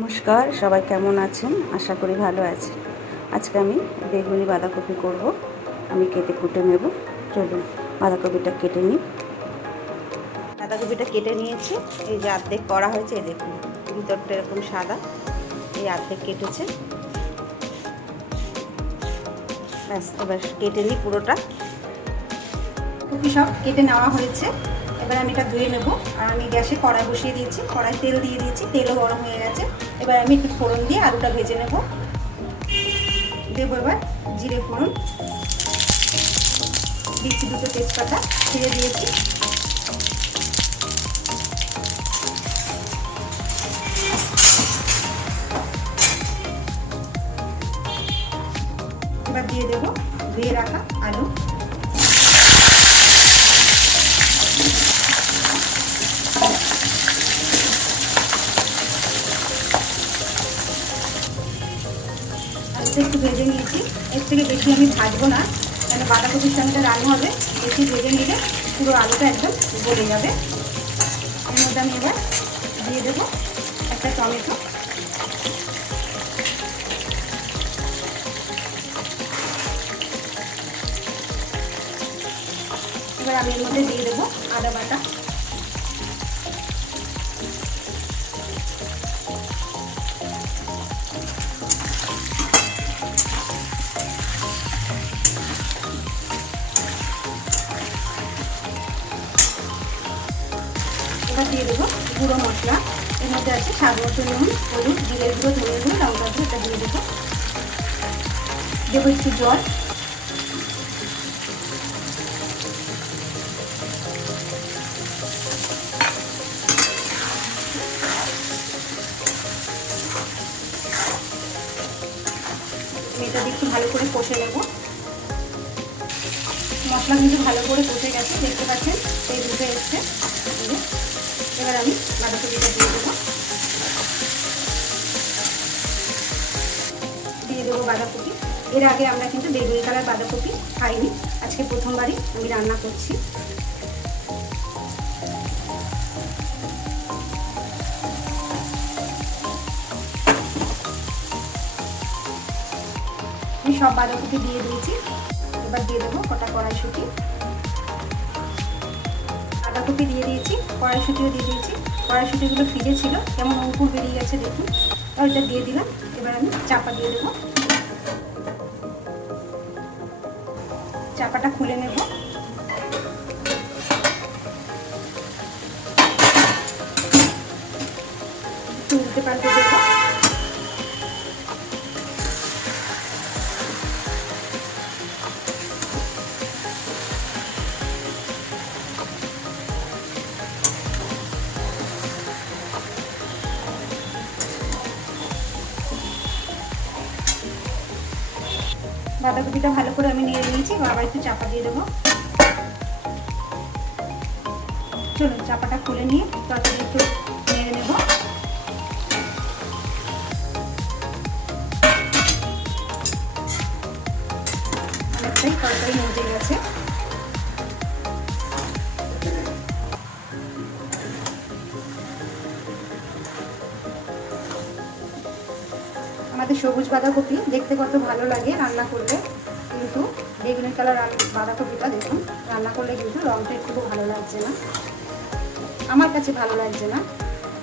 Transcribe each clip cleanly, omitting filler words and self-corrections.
নমস্কার, সবাই কেমন আছেন? আশা করি ভালো আছেন। আজকে আমি বেগুনি বাঁধাকপি করব। আমি কেটে কুটে নেব। চলুন বাঁধাকপিটা কেটে নিই। বাঁধাকপিটা কেটে নিয়েছি। এই যে অর্ধেক করা হয়েছে, এই দেখুন ভিতরটা এরকম সাদা, এই অর্ধেক কেটেছে। ব্যাস, এবার কেটে নিই পুরোটা। কপি সব কেটে নেওয়া হয়েছে। এবার আমি এটা ধুয়ে নেব। আর আমি গ্যাসে কড়াই বসিয়ে দিয়েছি, কড়াই তেল দিয়ে দিয়েছি, তেলও গরম হয়ে গেছে। এবার আমি একটু ফোড়ন দিয়ে আলুটা ভেজে নেব। দেবো এবার জিরে ফোড়ন, দিচ্ছি দুটো তেজপাতা ছিঁড়ে দিয়েছি। এবার দিয়ে দেবো ধুয়ে রাখা আলু। আলুটা একটু ভেজে নিয়েছি। এর থেকে বেশি আমি ভাজবো না, কেন বাঁধাকপির সঙ্গে রান্না হবে। বেশি ভেজে নিলে পুরো আলুটা একদম গলে যাবে। এর মধ্যে আমি এবার দিয়ে দেবো একটা টমেটো। এবার আমি এর মধ্যে দিয়ে দেবো আদা বাটা। এবার দিয়ে দেবো গুঁড়ো মশলা। এর মধ্যে আছে স্বাদ মতো নুন, হলুদ, জিরের গুঁড়ো, ধনের গুঁড়ো, লঙ্কার গুঁড়ো, এটা দিয়ে দেবো। দেবো একটু জল। এটা দিয়ে একটু ভালো করে কষে নেব। মশলা কিন্তু ভালো করে কষে গেছে, দেখতে পাচ্ছেন তেল উঠে এসছে। এবার আমি বাঁধাকপিটা দিয়ে দেবো। দিয়ে দেবো বাঁধাকপি। এর আগে আমরা কিন্তু বেগুনি কালার বাঁধাকপি খাইনি, আজকে প্রথমবারই আমি রান্না করছি। আমি সব বাঁধাকপি দিয়ে দিয়েছি। এবার দিয়ে দেবো কটা কড়াইশুঁটি। বাঁধাকপি দিয়ে দিয়েছি, কড়াইশুঁটিও দিয়ে দিয়েছি। কড়াইশুঁটিগুলো ফ্রিজে ছিল, কেমন অঙ্কুর বেরিয়ে গেছে দেখুন। ওইটা দিয়ে দিলাম। এবার আমি চাপা দিয়ে দেবো। চাপাটা খুলে নেব। একটু উল্টে পাল্টে দেবো। বাঁধাকপিটা ভালো করে আমি নিয়ে নিয়েছি, আবার একটু চাপা দিয়ে দেবো। চলুন চাপাটা খুলে নিয়ে তরকারি একটু নেড়ে নেব। অনেকটাই তরকারি মজে গেছে। আমাদের সবুজ বাঁধাকপি দেখতে কত ভালো লাগে রান্না করলে, কিন্তু বেগুনি কালার বাঁধাকপিটা দেখুন রান্না করলে কিন্তু রঙটা একটু ভালো লাগছে না। আমার কাছে ভালো লাগছে না,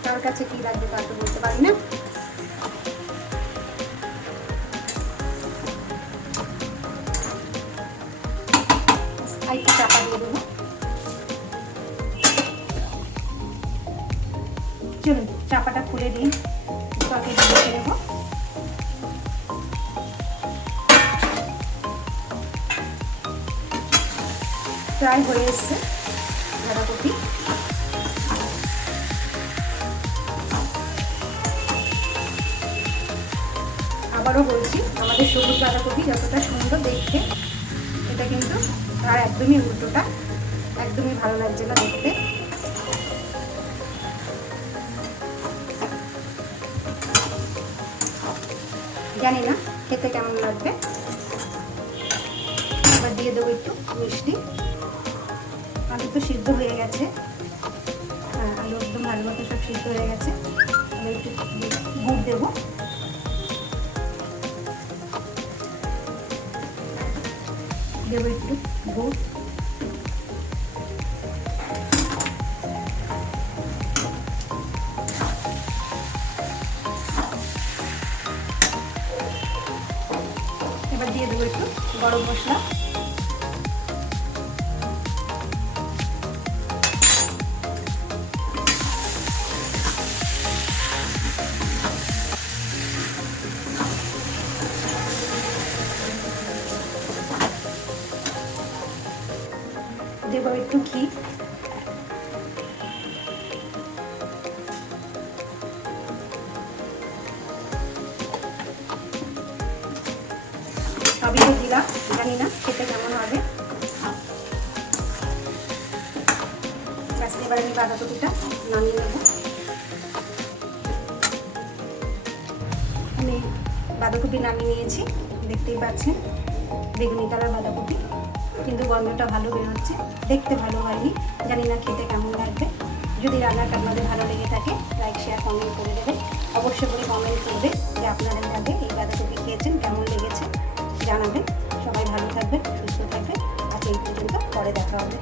কার কাছে কি লাগবে তা তো বলতে পারি না। একটু চাপা দিয়ে দেবো। চলুন চাপাটা খুলে দিই, তরকারি দিয়ে দেবো। প্রায় হয়ে এসছে বাঁধাকপি। আবারও বলছি, আমাদের সবুজ বাঁধাকপি যতটা সুন্দর দেখতে, এটা কিন্তু তার একদমই উল্টোটা, একদমই ভালো লাগছে না দেখতে। জানি না খেতে কেমন লাগবে। এবার দিয়ে দেবো একটু মিষ্টি। আলু তো সিদ্ধ হয়ে গেছে, হ্যাঁ আলু একদম ভালো মতো সব সিদ্ধ হয়ে গেছে। একটু গুড় দেবো। দেবো একটু গুড়, এবার দিয়ে দেবো একটু গরম মশলা, দেবো একটু ঘি, সবই তো দিলাম, জানি না খেতে কেমন হবে। ব্যাস এবার আমি বাঁধাকপিটা নামিয়ে নেব। আমি বাঁধাকপি নামিয়ে নিয়েছি, দেখতেই পাচ্ছেন বেগুনি কালার বাঁধাকপি, কিন্তু গন্ধটা ভালো বেরোচ্ছে, দেখতে ভালো হয়নি, জানি না খেতে কেমন লাগবে। যদি রান্নাটা আপনাদের ভালো লেগে থাকে লাইক শেয়ার কমেন্ট করে দেবেন, অবশ্যই করে কমেন্ট করবে যে আপনাদের মধ্যে এই বাঁধাকপি খেয়েছেন, কেমন লেগেছে জানাবেন। সবাই ভালো থাকবেন, সুস্থ থাকবেন। আজ এই পর্যন্ত, পরে দেখা হবে।